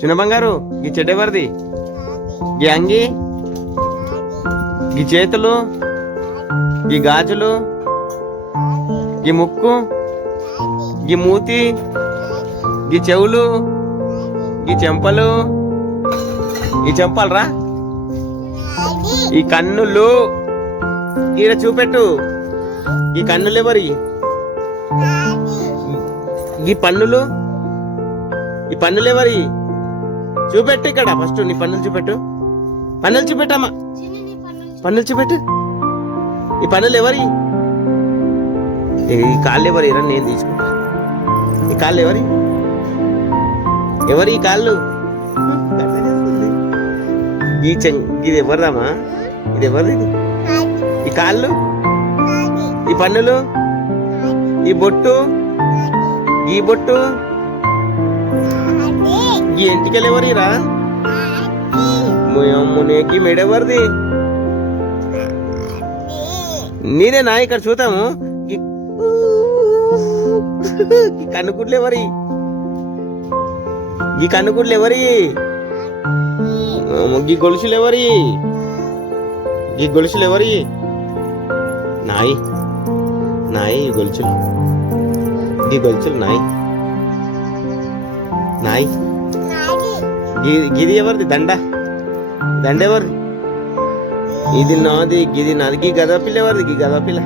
చిన్న బంగారు ఈ చెడ్డ ఎవరిది? ఈ అంగి, ఈ చేతులు, ఈ గాజులు, ఈ ముక్కు, ఈ మూతి, ఈ చెవులు, ఈ చెంపలు, ఈ చెంపలరా, ఈ కన్నులు ఈడ చూపెట్టు. ఈ కన్నులు ఎవరి? ఈ పన్నులు, ఈ పన్నులు ఎవరి? చూపెట్టు ఇక్కడ ఫస్ట్. నీ పన్నులు చూపెట్టు. పన్నులు చూపెట్టమ్మా, పన్నులు చూపెట్టు. ఈ పన్నులు ఎవరి? ఈ కాళ్ళు ఎవరి? నేను తీసుకుంటా. ఈ కాళ్ళు ఎవరి? ఎవరి ఈ కాళ్ళు? ఇది ఎవరిదామా? ఇది ఎవరిది? ఈ కాళ్ళు, ఈ పన్నులు, ఈ బొట్టు, ఈ బొట్టు, ఈ ఎంటికలు ఎవరిరా? మునేకి మెడెవరిది? నీదేనా? ఇక్కడ చూద్దాము. ఈ కన్నుకుట్లు ఎవరి? ఈ కన్నుకుట్లు ఎవరి? ఈ గొలుసులు ఎవరి? ఈ గొలుసులు ఎవరి? నాయి, నాయి ఈ గొలుసులు. ఈ గొలుసులు నాయి, నాయి. గిది ఎవరిది? దండ, దండ ఎవరిది? ఇది నాది, గిది నాది. గీ గదా పిల్ల ఎవరిది? గీ గదా పిల్ల